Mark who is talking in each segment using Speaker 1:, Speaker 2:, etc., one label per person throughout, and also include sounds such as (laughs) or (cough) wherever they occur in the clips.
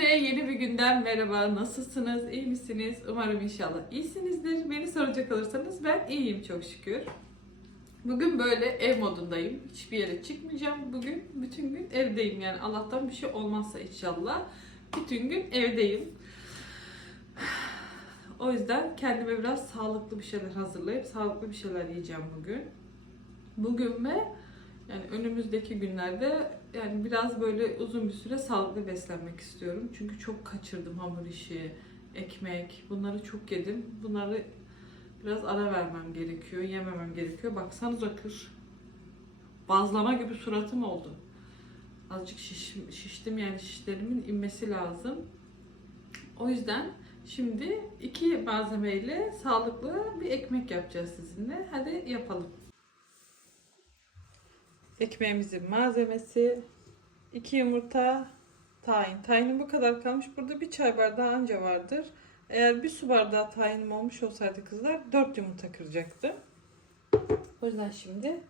Speaker 1: Herkese yeni bir günden merhaba. Nasılsınız? İyi misiniz? Umarım inşallah iyisinizdir. Beni soracak olursanız ben iyiyim çok şükür. Bugün böyle ev modundayım. Hiçbir yere çıkmayacağım. Bugün bütün gün evdeyim yani. Allah'tan bir şey olmazsa inşallah. Bütün gün evdeyim. (sighs) O yüzden kendime biraz sağlıklı bir şeyler hazırlayıp sağlıklı bir şeyler yiyeceğim bugün. Bugün ve yani önümüzdeki günlerde yani biraz böyle uzun bir süre sağlıklı beslenmek istiyorum. Çünkü çok kaçırdım hamur işi, ekmek. Bunları çok yedim. Bunları biraz ara vermem gerekiyor, yememem gerekiyor. Baksanıza kır. Bazlama gibi suratım oldu. Azıcık şiş, şiştim yani şişlerimin inmesi lazım. O yüzden şimdi iki malzemeyle sağlıklı bir ekmek yapacağız sizinle. Hadi yapalım. Ekmeğimizin malzemesi 2 yumurta, tahin. Tahinim bu kadar kalmış. Burada bir çay bardağı anca vardır. Eğer bir su bardağı tahinim olmuş olsaydı kızlar 4 yumurta kıracaktım. O yüzden şimdi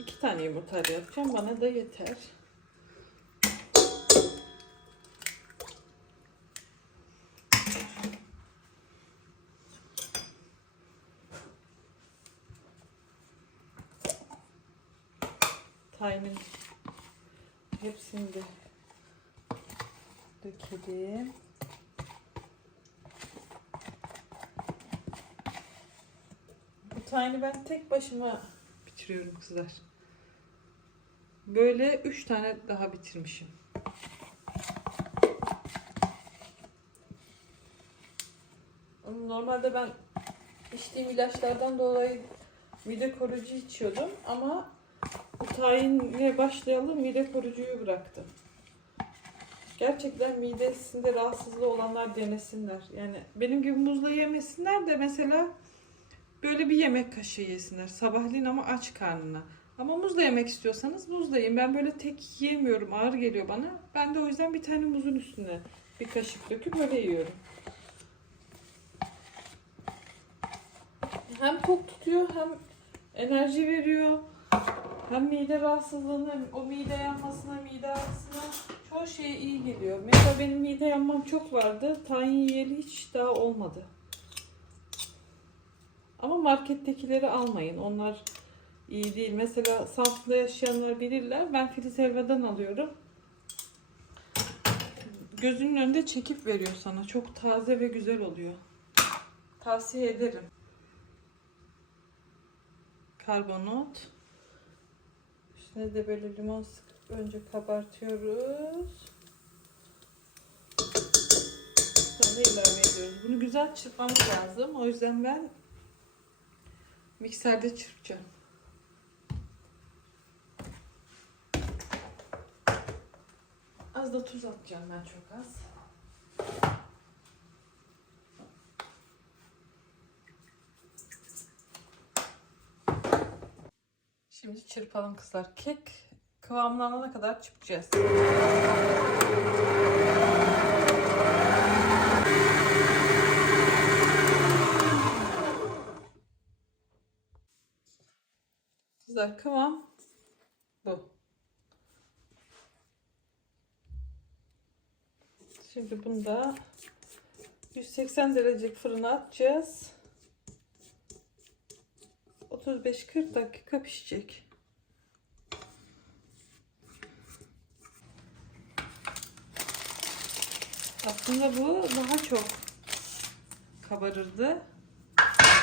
Speaker 1: 2 tane yumurtayla yapacağım. Bana da yeter. Tahimin hepsini de dökelim. Bu tane ben tek başıma bitiriyorum kızlar. Böyle üç tane daha bitirmişim. Normalde ben içtiğim ilaçlardan dolayı mide koruyucu içiyordum ama tayinle başlayalım mide koruyucuyu bıraktım. Gerçekten midesinde rahatsızlığı olanlar denesinler. Yani benim gibi muzla yemesinler de mesela böyle bir yemek kaşığı yesinler. Sabahleyin ama aç karnına. Ama muzla yemek istiyorsanız muzla yiyin. Ben böyle tek yiyemiyorum. Ağır geliyor bana. Ben de o yüzden bir tane muzun üstüne bir kaşık döküp böyle yiyorum. Hem tok tutuyor hem enerji veriyor. Hem mide rahatsızlığına, o mide yanmasına, mide ağrısına çoğu şeye iyi geliyor. Mesela benim mide yanmam çok vardı. Tahin yiyeli hiç daha olmadı. Ama markettekileri almayın. Onlar iyi değil. Mesela Samsun'da yaşayanlar bilirler. Ben Filiz Helva'dan alıyorum. Gözünün önünde çekip veriyor sana. Çok taze ve güzel oluyor. Tavsiye ederim. Karbonat. Üstüne de böyle limon sıkıp önce kabartıyoruz. Sonra ilave ediyoruz. Bunu güzel çırpmamız lazım. O yüzden ben mikserde çırpacağım. Az da tuz atacağım ben çok az. Şimdi çırpalım kızlar. Kek kıvamına alana kadar çırpacağız. Kızlar kıvam bu. Şimdi bunu da 180 derecelik fırına atacağız. 35-40 dakika pişecek. Aslında bu daha çok kabarırdı.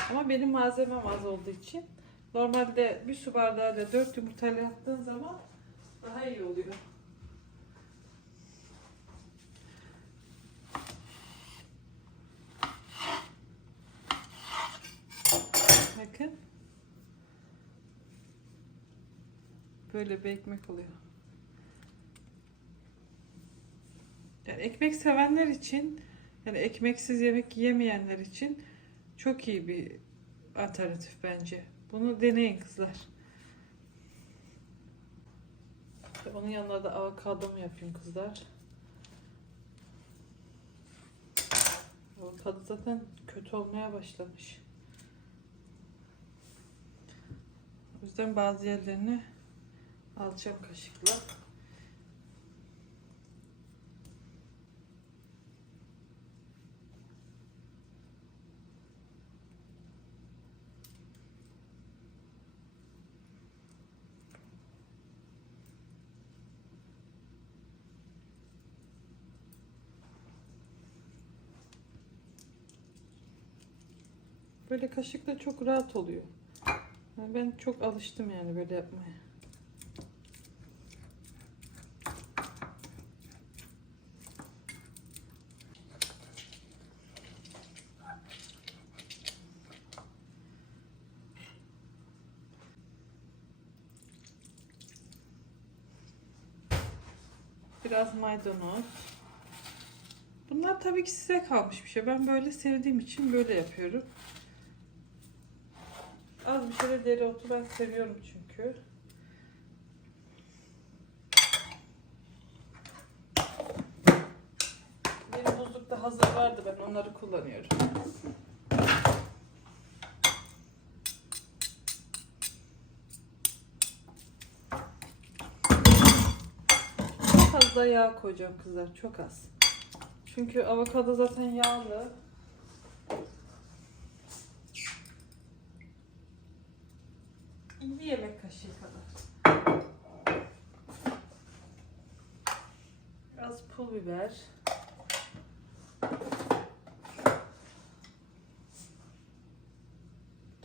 Speaker 1: Ama benim malzemem az olduğu için normalde bir su bardağıyla 4 yumurtayla yaptığın zaman daha iyi oluyor. Bakın. Böyle bir ekmek oluyor. Yani ekmek sevenler için, yani ekmeksiz yemek yemeyenler için çok iyi bir alternatif bence. Bunu deneyin kızlar. Onun yanına da avokado mu yapayım kızlar? Avokado zaten kötü olmaya başlamış. O yüzden bazı yerlerini alçak kaşıkla Böyle kaşıkla çok rahat oluyor. Yani ben çok alıştım yani böyle yapmaya. Biraz maydanoz. Bunlar tabii ki size kalmış bir şey. Ben böyle sevdiğim için böyle yapıyorum. Az bir şey de dereotu ben seviyorum çünkü. Benim buzlukta hazır vardı ben onları kullanıyorum. Da yağ koyacağım kızlar çok az. Çünkü avokado zaten yağlı. Bir yemek kaşığı kadar. Biraz pul biber.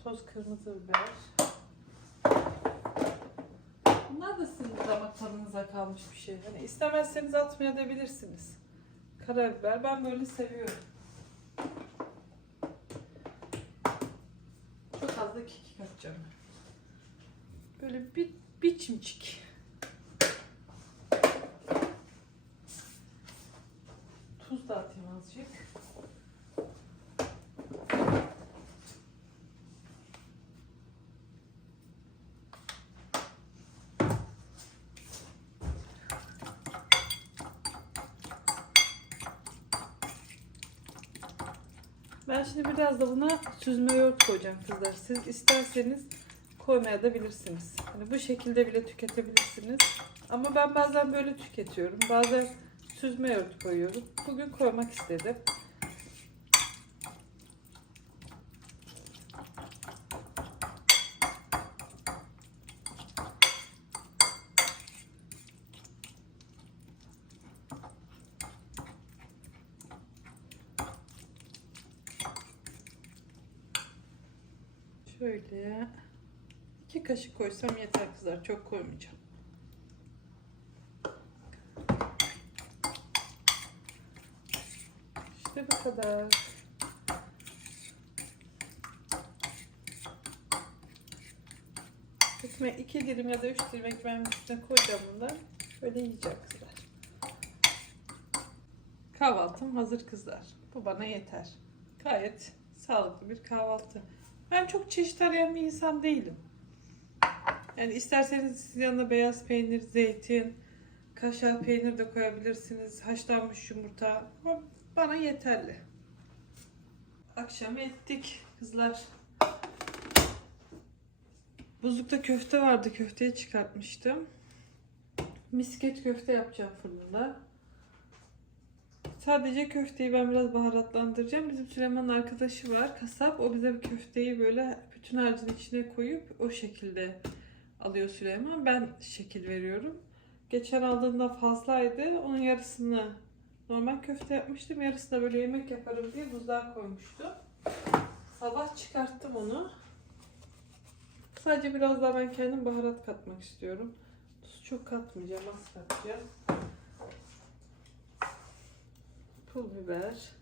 Speaker 1: Toz kırmızı biber. Bunlar da sizin damak tadınıza kalmış bir şey. Hani istemezseniz atmayabilirsiniz. Karabiber ben böyle seviyorum. Çok az da kekik atacağım. Böyle bir, bir çimçik. Tuz da atayım azıcık. Ben şimdi biraz da buna süzme yoğurt koyacağım kızlar. Siz isterseniz koymaya da bilirsiniz. Hani bu şekilde bile tüketebilirsiniz. Ama ben bazen böyle tüketiyorum. Bazen süzme yoğurt koyuyorum. Bugün koymak istedim. Şöyle iki kaşık koysam yeter kızlar. Çok koymayacağım. İşte bu kadar. Ekmeği iki dilim ya da üç dilim ekmeğin üstüne koyacağım bundan. Böyle yiyeceğim kızlar. Kahvaltım hazır kızlar. Bu bana yeter. Gayet sağlıklı bir kahvaltı. Ben çok çeşit arayan bir insan değilim. Yani isterseniz yanına beyaz peynir, zeytin, kaşar peynir de koyabilirsiniz. Haşlanmış yumurta. Ama bana yeterli. Akşam ettik kızlar. Buzlukta köfte vardı. Köfteye çıkartmıştım. Misket köfte yapacağım fırında. Sadece köfteyi ben biraz baharatlandıracağım. Bizim Süleyman'ın arkadaşı var, kasap. O bize bir köfteyi böyle bütün harcın içine koyup o şekilde alıyor Süleyman. Ben şekil veriyorum. Geçen aldığımda fazlaydı. Onun yarısını normal köfte yapmıştım. Yarısını böyle yemek yaparım diye buzluğa koymuştum. Sabah çıkarttım onu. Sadece biraz daha ben kendim baharat katmak istiyorum. Tuz çok katmayacağım, az katacağım. Pul biber.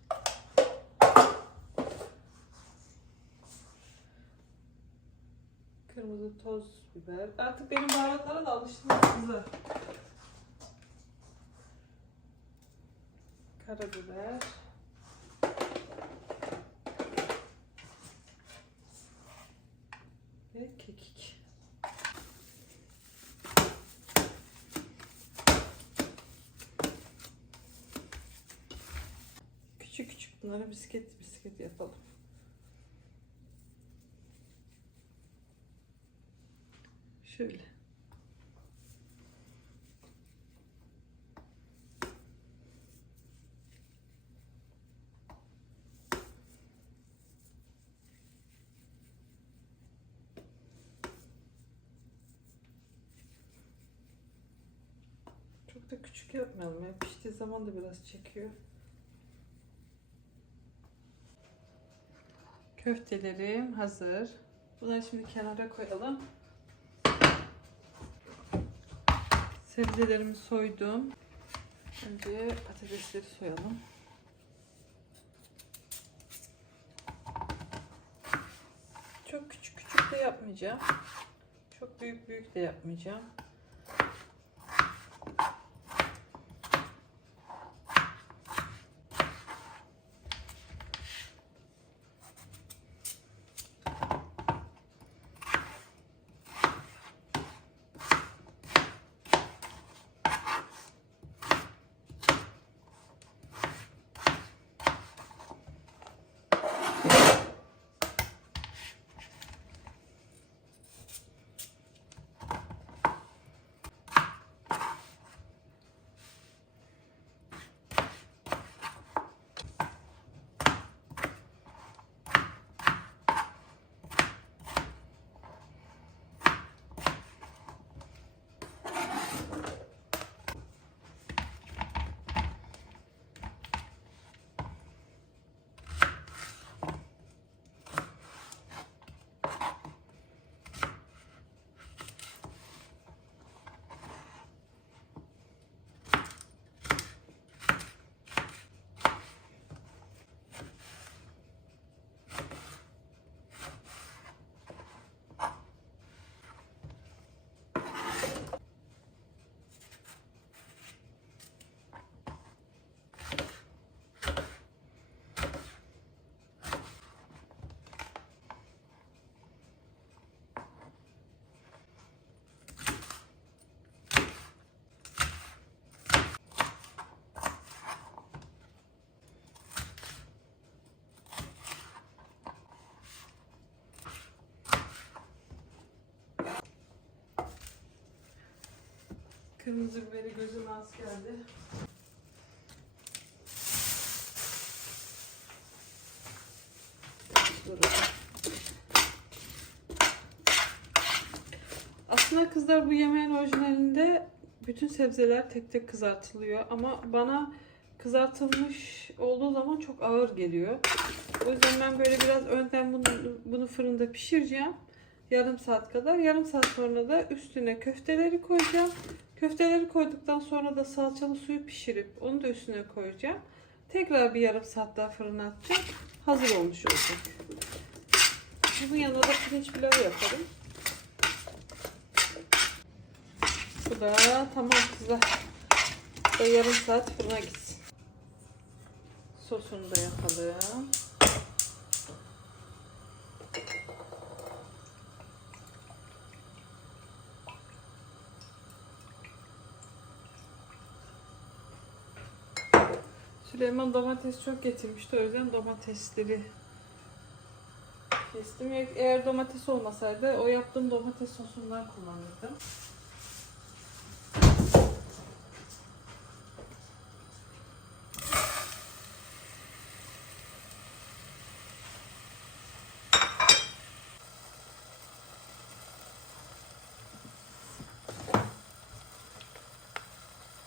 Speaker 1: Kırmızı toz biber. Artık benim baharatlara da alıştınız kızlar. Karabiber. Ve kekik. Küçük küçük bunları bisiklet bisiklet yapalım. Şöyle. Çok da küçük yapmayalım ya. Piştiği zaman da biraz çekiyor. Köftelerim hazır. Bunları şimdi kenara koyalım. Sebzelerimi soydum. Önce patatesleri soyalım. Çok küçük küçük de yapmayacağım. Çok büyük büyük de yapmayacağım. Kırmızı biberi gözüme az geldi. Aslında kızlar bu yemeğin orijinalinde bütün sebzeler tek tek kızartılıyor ama bana kızartılmış olduğu zaman çok ağır geliyor. O yüzden ben böyle biraz önden bunu, bunu fırında pişireceğim. Yarım saat kadar. Yarım saat sonra da üstüne köfteleri koyacağım. Köfteleri koyduktan sonra da salçalı suyu pişirip onu da üstüne koyacağım. Tekrar bir yarım saat daha fırına atacağım. Hazır olmuş olacak. Bunun yanına da pirinç pilavı yaparım. Bu da tamam kızlar. Bu da yarım saat fırına gitsin. Sosunu da yapalım. Süleyman domates çok getirmişti. O yüzden domatesleri kestim. Eğer domates olmasaydı o yaptığım domates sosundan kullanırdım.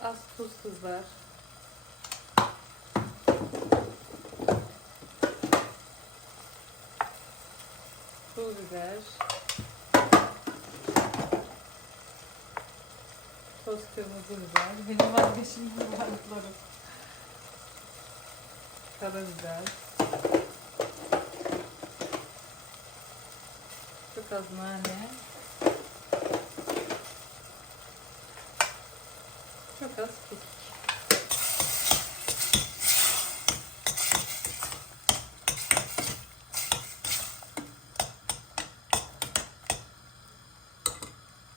Speaker 1: Az tuz kızlar. Biber. Toz kırmızı biber. Benim vazgeçilmez baharatlarım. Karabiber. Çok az nane. Çok az kekik.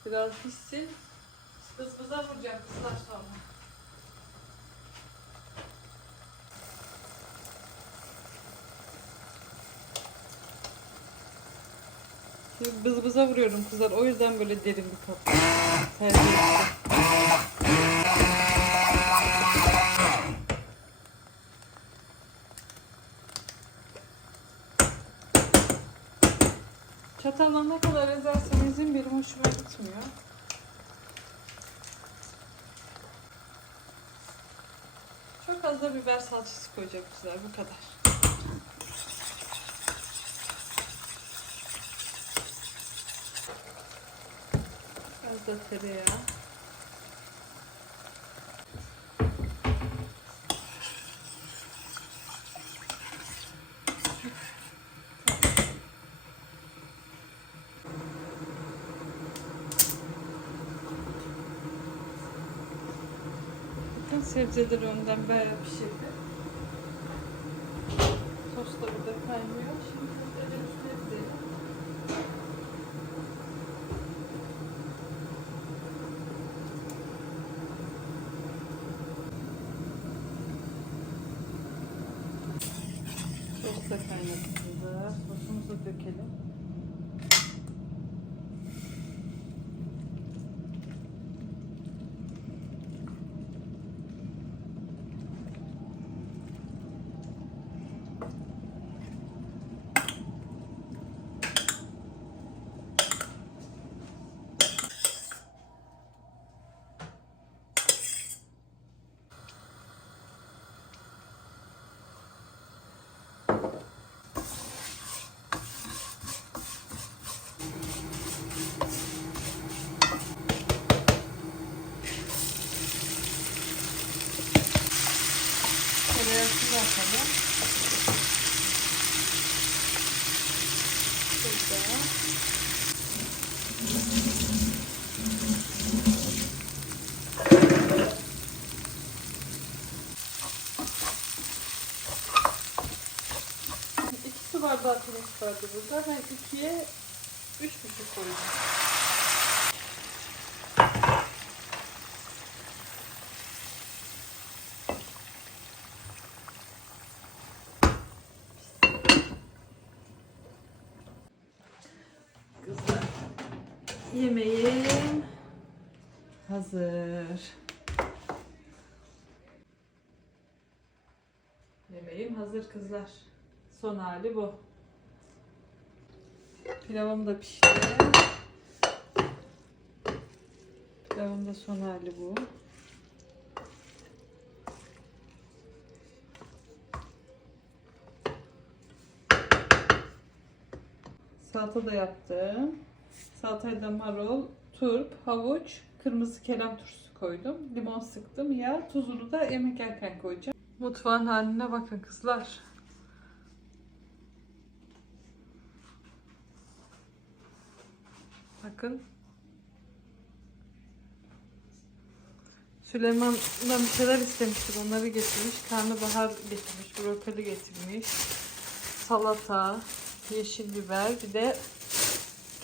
Speaker 1: Biraz pişsin. Bızbıza vuracağım kızlar sonra. Şimdi bızbıza vuruyorum kızlar. O yüzden böyle derin bir kap. Tercih. Çatalla ne kadar Magazin benim hoşuma gitmiyor. Çok az da biber salçası koyacak güzel bu kadar. Biraz da tereyağı. Sebzeleri önden bayağı pişirdi. Sos da burada kaynıyor. Şimdi sebzeleri üstüne dizelim. Sos da kaynadı burada. Sosumuzu dökelim. Tereyağını da atalım. Burada. İki su bardağı pirinç vardı burada. Ben ikiye üç buçuk koydum. Kızlar. Yemeğim hazır. Yemeğim hazır kızlar. Son hali bu. Pilavım da pişti. Pilavın da son hali bu. Salata da yaptım. Salataya da marul, turp, havuç, kırmızı kerem turşusu koydum. Limon sıktım. Yağ, tuzunu da yemek yerken koyacağım. Mutfağın haline bakın kızlar. Bakın. Süleyman'dan bir şeyler istemiştik. Onları getirmiş. Karnabahar getirmiş. Brokoli getirmiş. Salata, yeşil biber, bir de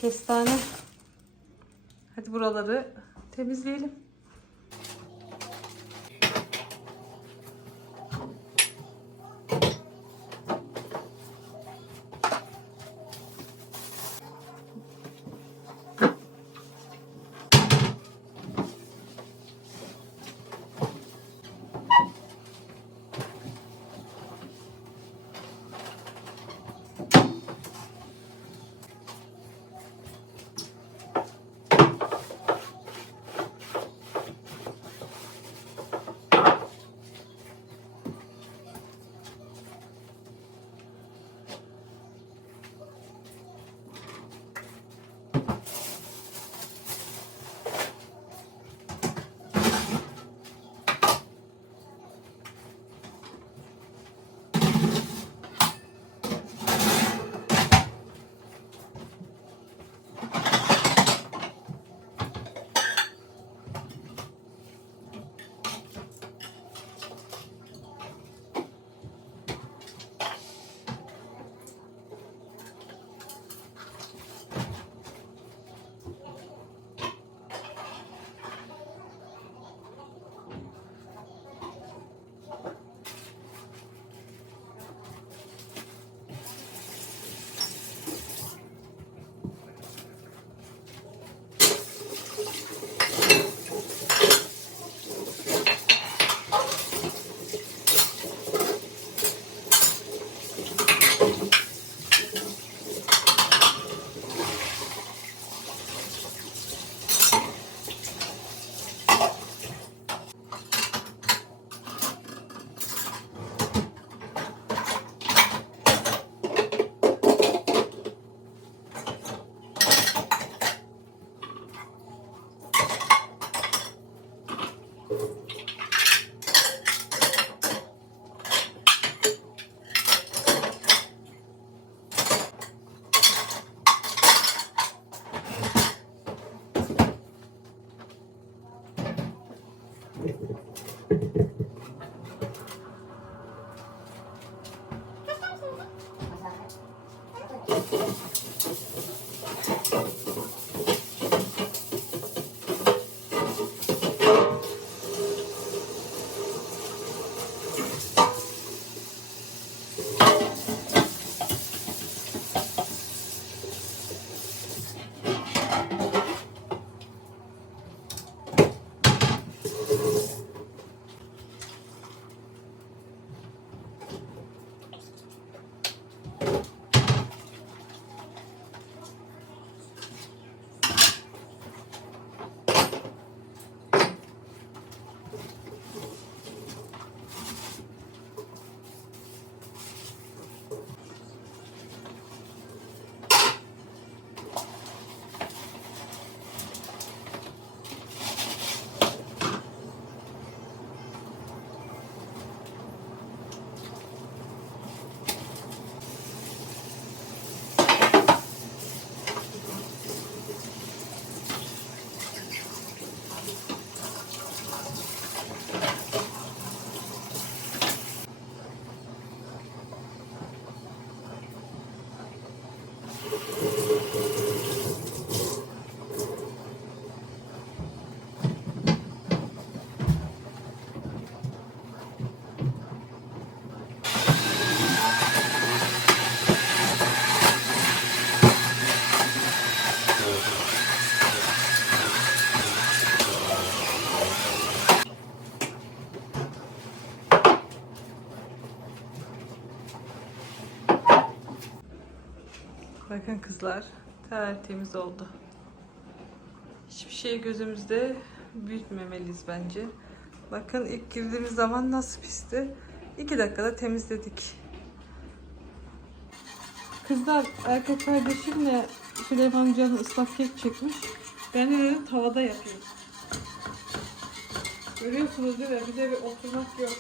Speaker 1: kestane. Hadi buraları temizleyelim. Kızlar tertemiz oldu. Hiçbir şey gözümüzde büyütmemeliyiz bence. Bakın ilk girdiğimiz zaman nasıl pisti. İki dakikada temizledik. Kızlar erkek kardeşimle Süleyman Can'ın ıslak kek çekmiş. Ben de tavada yapayım. Görüyorsunuz değil mi? Bir de bir oturmak yok.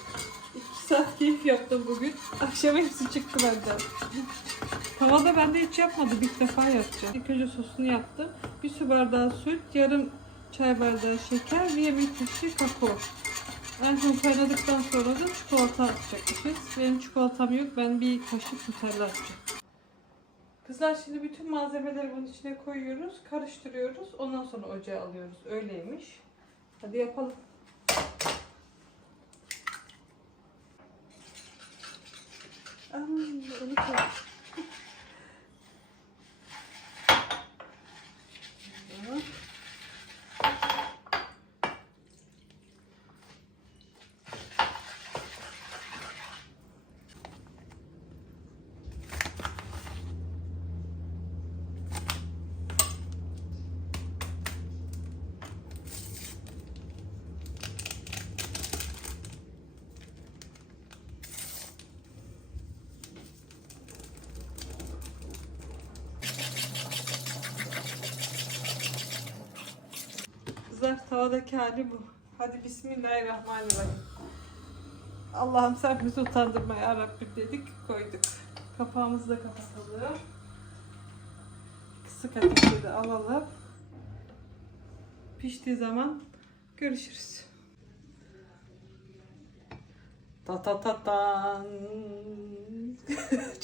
Speaker 1: İki saat keyif yaptım bugün. Akşam hepsi çıktı benden. Tavada ben de hiç yapmadım. İlk defa yapacağım. İlk önce sosunu yaptım. Bir su bardağı süt, yarım çay bardağı şeker, bir yemek kaşığı kakao. En son kaynadıktan sonra da çikolata atacakmışız. Benim çikolatam yok. Ben bir kaşık Nutella atacağım. Kızlar şimdi bütün malzemeleri bunun içine koyuyoruz, karıştırıyoruz. Ondan sonra ocağa alıyoruz. Öyleymiş. Hadi yapalım. Aa, onu koy. Tavadaki hali bu. Hadi Bismillahirrahmanirrahim. Allah'ım sen bizi utandırma ya Rabbim dedik koyduk. Kapağımızı da kapatalım. Kısık ateşte de alalım. Piştiği zaman görüşürüz. Ta ta ta tan.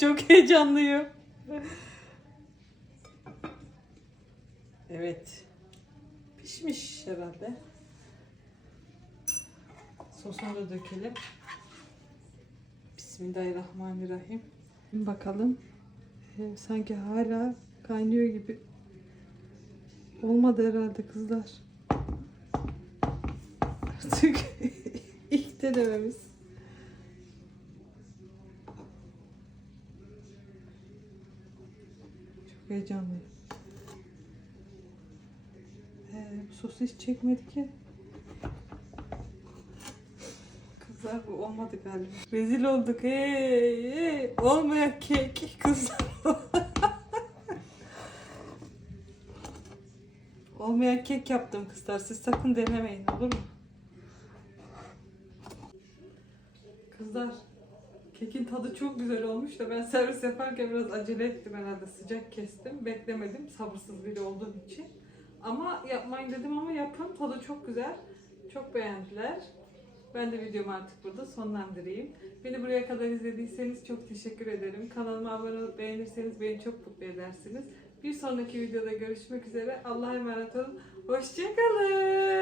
Speaker 1: (laughs) Çok heyecanlıyım. Evet. Pişmiş herhalde. Sosunu da dökelim. Bismillahirrahmanirrahim. Bakalım. Ee, sanki hala kaynıyor gibi. Olmadı herhalde kızlar. Artık (laughs) ilk denememiz. Çok heyecanlıyım. Hiç çekmedi ki. Kızlar bu olmadı galiba. Rezil olduk. Hey, hey. Olmayan kek kızlar. (laughs) Olmayan kek yaptım kızlar. Siz sakın denemeyin olur mu? Kızlar kekin tadı çok güzel olmuş da ben servis yaparken biraz acele ettim herhalde. Sıcak kestim. Beklemedim sabırsız biri olduğum için. Ama yapmayın dedim ama yapın. Tadı çok güzel. Çok beğendiler. Ben de videomu artık burada sonlandırayım. Beni buraya kadar izlediyseniz çok teşekkür ederim. Kanalıma abone olup beğenirseniz beni çok mutlu edersiniz. Bir sonraki videoda görüşmek üzere. Allah'a emanet olun. Hoşçakalın.